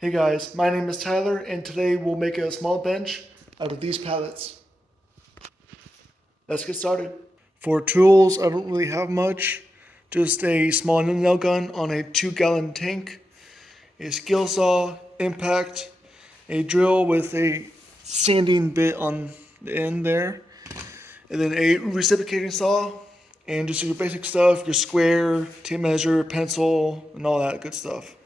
Hey guys, my name is Tyler and today we'll make a small bench out of these pallets. Let's get started. For tools, I don't really have much. Just a small nail gun on a 2-gallon tank, a skill saw, impact, a drill with a sanding bit on the end there, and then a reciprocating saw, and just your basic stuff, your square, tape measure, pencil, and all that good stuff.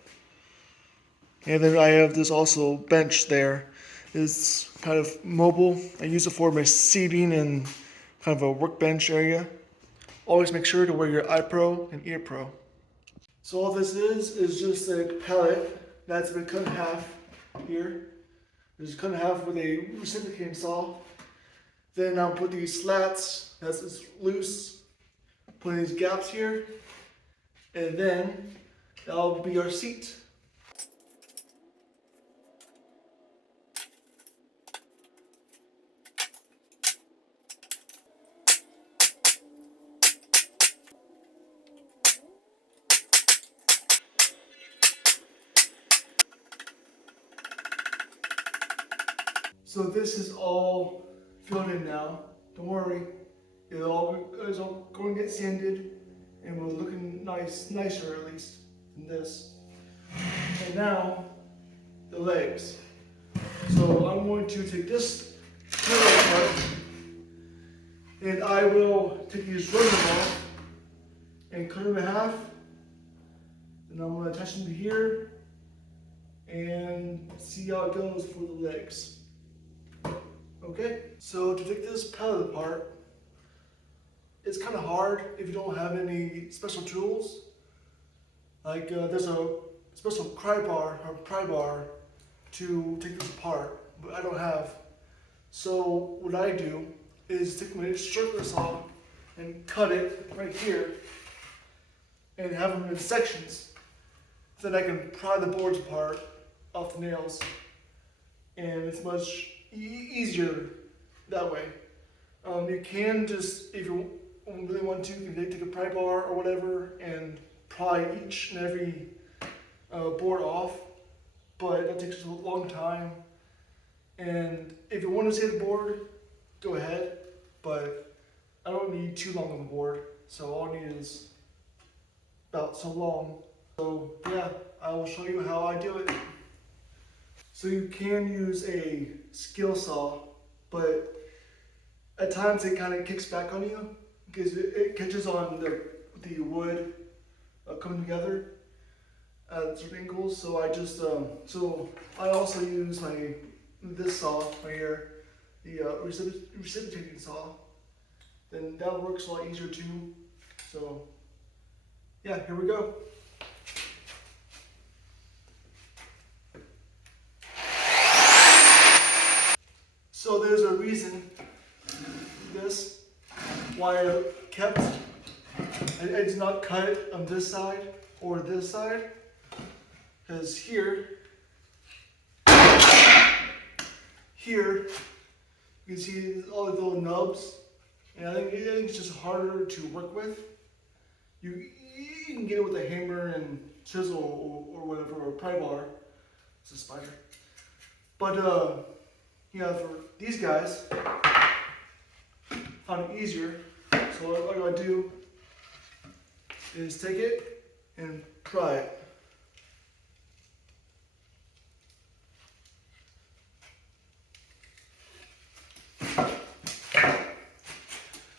And then I have this also bench there. It's kind of mobile. I use it for my seating and kind of a workbench area. Always make sure to wear your eye pro and ear pro. So all this is just a pallet that's been cut in half here. It's cut in half with a reciprocating saw. Then I'll put these slats that's loose, put in these gaps here, and then that'll be our seat. So this is all filled in now. Don't worry, it's all going to get sanded, and we're looking nicer at least than this. And now the legs. So I'm going to take this pedal apart, and I will take these runners off and cut them in half. And I'm going to attach them to here and see how it goes for the legs. Okay, so to take this pallet apart, it's kind of hard if you don't have any special tools. Like there's a special pry bar to take this apart, but I don't have. So what I do is take my circular saw and cut it right here and have them in sections. Then I can pry the boards apart off the nails, and it's much easier that way. You can just, if you really want to, you can take a pry bar or whatever and pry each and every board off, but that takes a long time. And if you want to save the board, go ahead, but I don't need too long of a board, so all I need is about so long. So yeah, I will show you how I do it. So you can use a skill saw, but at times it kind of kicks back on you because it catches on the wood coming together at certain angles. So I just so I also use this saw right here, the reciprocating saw. Then that works a lot easier too. So yeah, here we go. So there's a reason why I kept, it's not cut on this side or this side, because here, you can see all the little nubs, and I think it's just harder to work with. You can get it with a hammer and chisel or whatever, or a pry bar. It's a spider. But yeah, for these guys, found it easier. So what I gotta do is take it and pry it.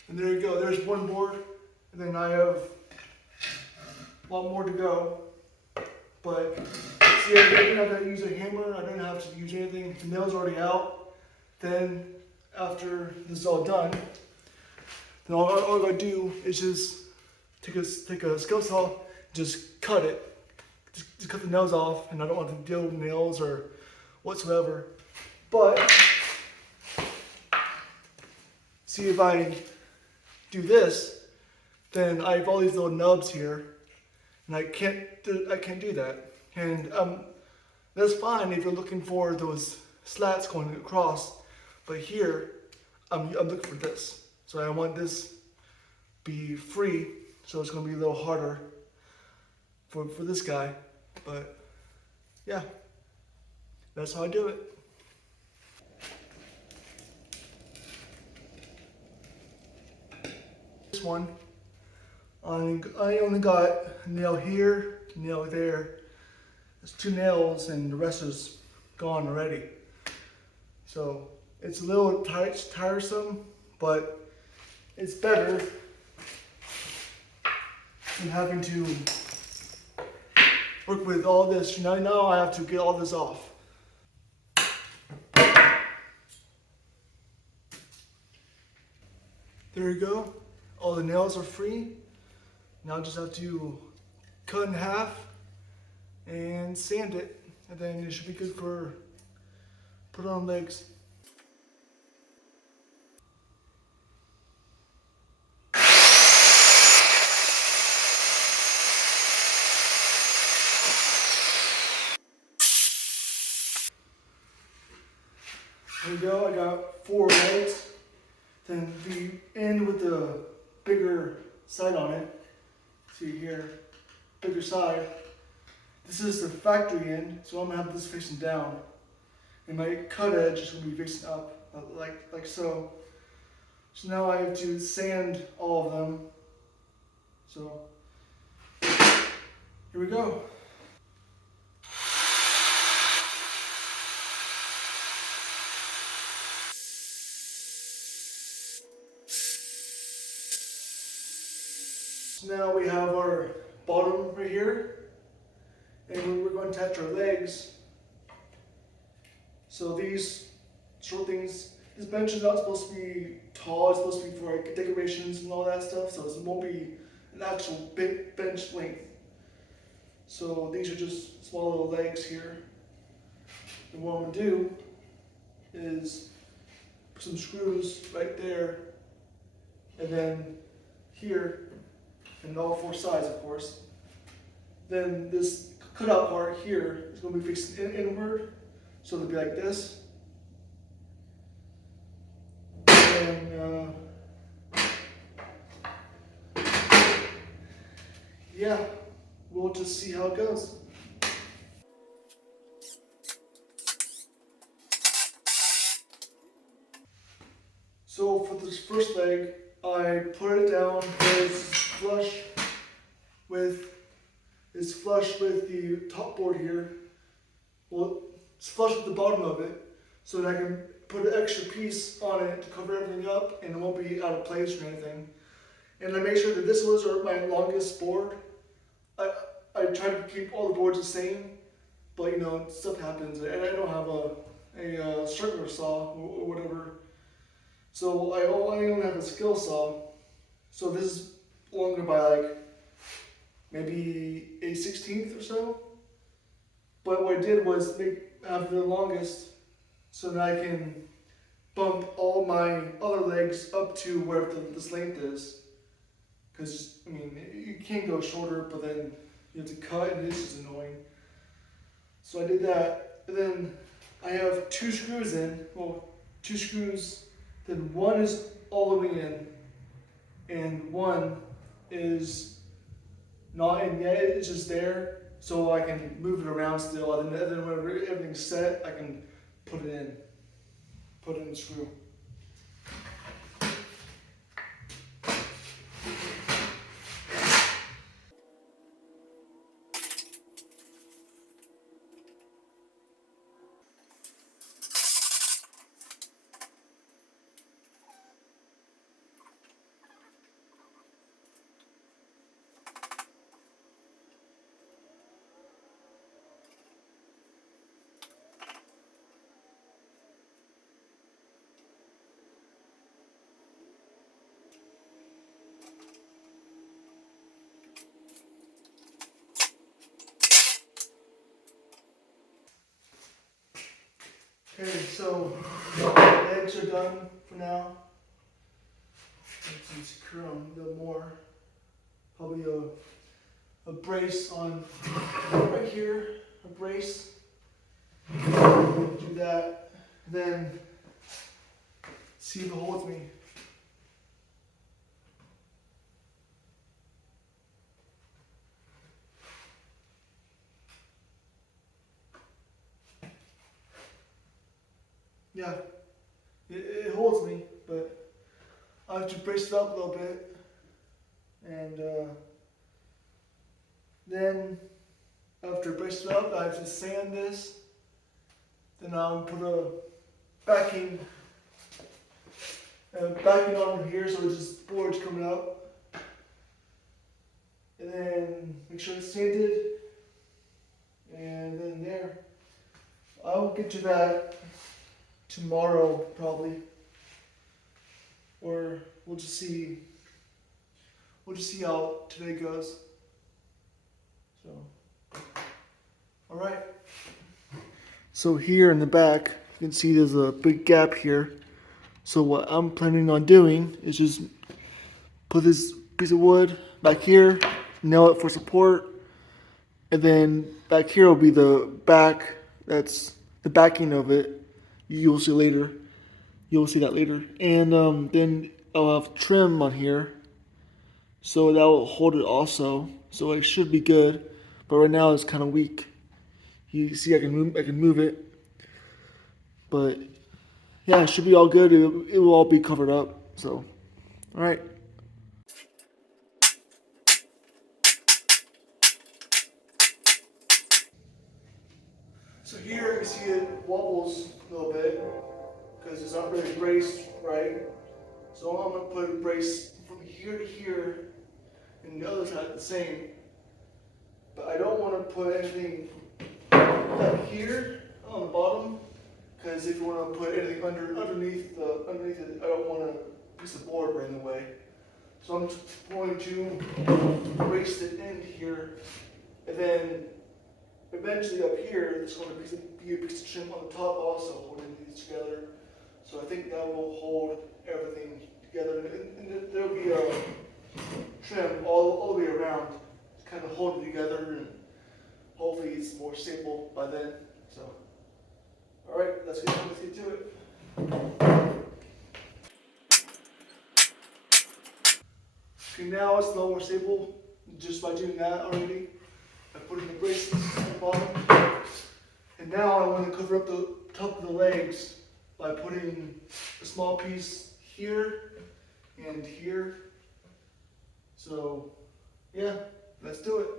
And there you go, there's one board, and then I have a lot more to go. But see, I don't have to use a hammer, I don't have to use anything, the nail's already out. Then after this is all done, then all I gotta do is just take a skill saw, just cut it, just cut the nails off, and I don't want to deal with nails or whatsoever. But see, if I do this, then I have all these little nubs here, and I can't do that. And that's fine if you're looking for those slats going across, but here I'm looking for this. So I want this be free, so it's going to be a little harder for this guy. But yeah, That's how I do it. This one, I only got a nail here, nail there. There's 2 nails and the rest is gone already. So it's a little tiresome, but it's better than having to work with all this. Now I have to get all this off. There you go. All the nails are free. Now I just have to cut in half and sand it, and then it should be good for put on legs. There you go. I got 4 legs. Then the end with the bigger side on it. See here, bigger side. This is the factory end, so I'm gonna have this facing down. And my cut edge is gonna be facing up, like so. So now I have to sand all of them. So here we go. So now we have our bottom right here, and we're going to attach our legs. So these short things, this bench is not supposed to be tall, it's supposed to be for like decorations and all that stuff, so it won't be an actual big bench length. So these are just small little legs here. And what I'm gonna do is put some screws right there, and then here, and all 4 sides, of course. Then this cutout part here is going to be fixed inward, so it'll be like this. And yeah, we'll just see how it goes. So for this first leg, I put it down it's flush with the top board here. Well, it's flush with the bottom of it, so that I can put an extra piece on it to cover everything up, and it won't be out of place or anything. And I make sure that this was my longest board. I try to keep all the boards the same, but you know, stuff happens, and I don't have a circular saw or whatever. So I only have a skill saw. So this is longer by like maybe a 1/16 or so. But what I did was have the longest so that I can bump all my other legs up to where this length is. Because, I mean, you can go shorter, but then you have to cut, and this is annoying. So I did that, and then I have 2 screws in. Well, 2 screws, then one is all the way in, and one is not in yet, it's just there, so I can move it around still, and then when everything's set, I can put it in the screw. Okay, so legs are done for now. Let's secure them a little more. Probably a brace on right here, a brace. Do that, then see if it holds me. Yeah, it holds me, but I have to brace it up a little bit, and then after brace it up, I have to sand this. Then I'll put a backing on here, so it's just boards coming out, and then make sure it's sanded, and then there. I'll get to that tomorrow probably, or we'll just see. We'll just see how today goes. So, all right. So here in the back, you can see there's a big gap here. So what I'm planning on doing is just put this piece of wood back here, nail it for support, and then back here will be the back. That's the backing of it. You'll see later. You'll see that later. And then I'll have trim on here, so that will hold it also. So it should be good. But right now it's kind of weak. You see, I can move it. But yeah, it should be all good. It will all be covered up. So, all right. So here you see it wobbles a little bit because it's not really braced right. So I'm gonna put a brace from here to here, and the other side the same. But I don't want to put anything up here on the bottom, because if you want to put anything underneath it, I don't want a piece of board right in the way. So I'm just going to brace the end here, and then eventually up here, there's going to be a piece of trim on the top also holding these together. So I think that will hold everything together, and there'll be a trim all the way around to kind of hold it together, and hopefully it's more stable by then. So, all right, let's get to it. Okay, now it's a lot more stable just by doing that already. I put in the braces on the bottom, and now I want to cover up the top of the legs by putting a small piece here and here. So, yeah, let's do it.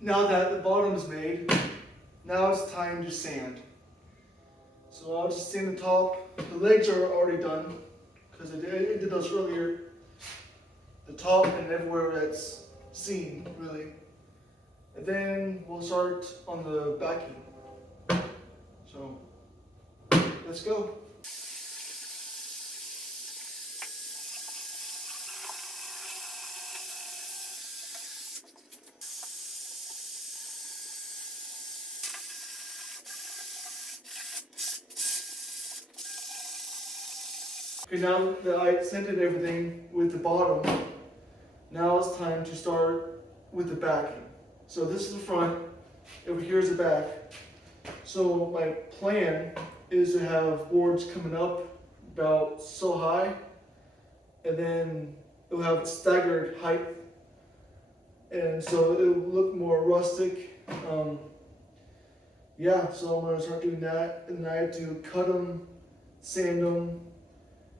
Now that the bottom is made, now it's time to sand. So I'll just sand the top. The legs are already done because I did those earlier. The top and everywhere that's seen, really. And then we'll start on the backing. So let's go. Okay, now that I sanded everything with the bottom, now it's time to start with the backing. So this is the front, over here is the back. So my plan is to have boards coming up about so high, and then it will have staggered height, and so it will look more rustic. Yeah, so I'm gonna start doing that, and then I have to cut them, sand them,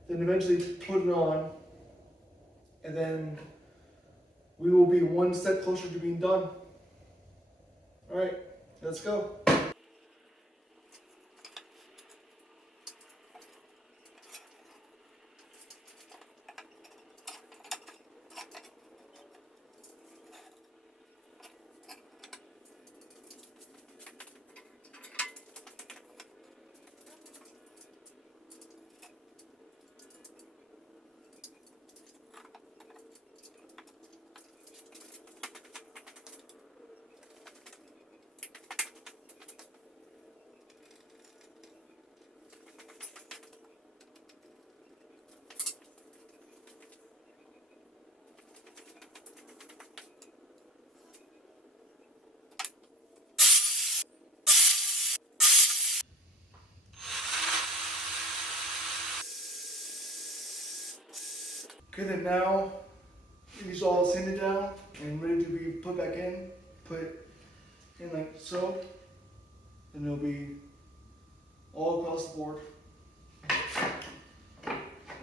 then eventually put it on, and then we will be one step closer to being done. All right, let's go. Okay, then now these all sanded down and ready to be put back in. Put in like so, and it'll be all across the board.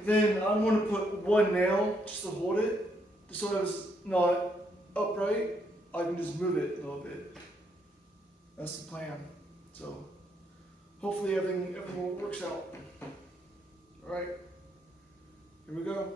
Then I'm going to put one nail just to hold it, just so it's not upright. I can just move it a little bit. That's the plan. So hopefully everything works out. All right, here we go.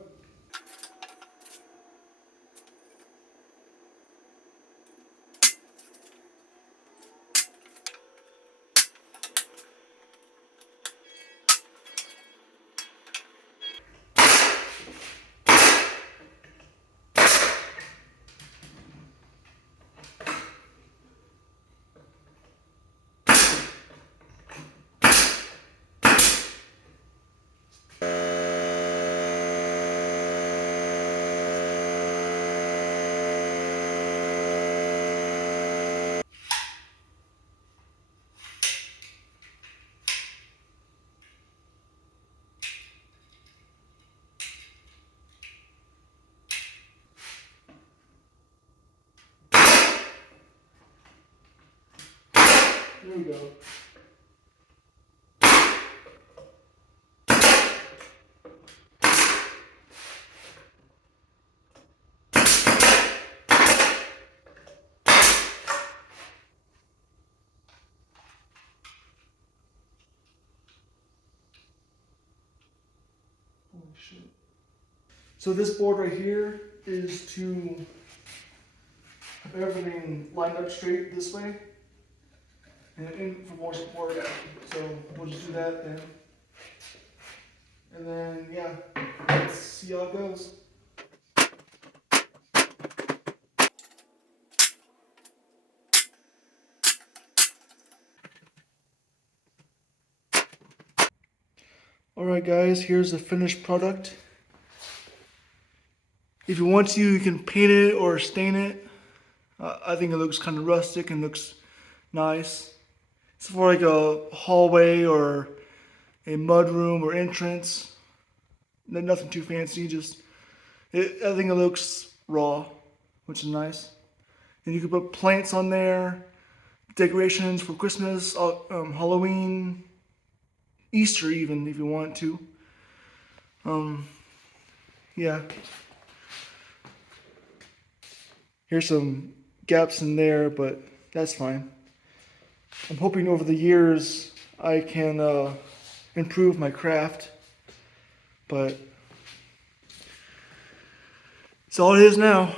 Here we go. Holy shit. So this board right here is to have everything lined up straight this way and in for more support. So we'll just do that then. And then, yeah, let's see how it goes. Alright guys, here's the finished product. If you want to, you can paint it or stain it. I think it looks kind of rustic and looks nice. It's for like a hallway or a mud room or entrance. Nothing too fancy, I think it looks raw, which is nice. And you can put plants on there, decorations for Christmas, Halloween, Easter even if you want to. Yeah. Here's some gaps in there, but that's fine. I'm hoping over the years I can improve my craft, but it's all it is now.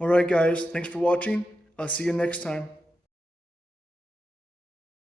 Alright guys, thanks for watching. I'll see you next time.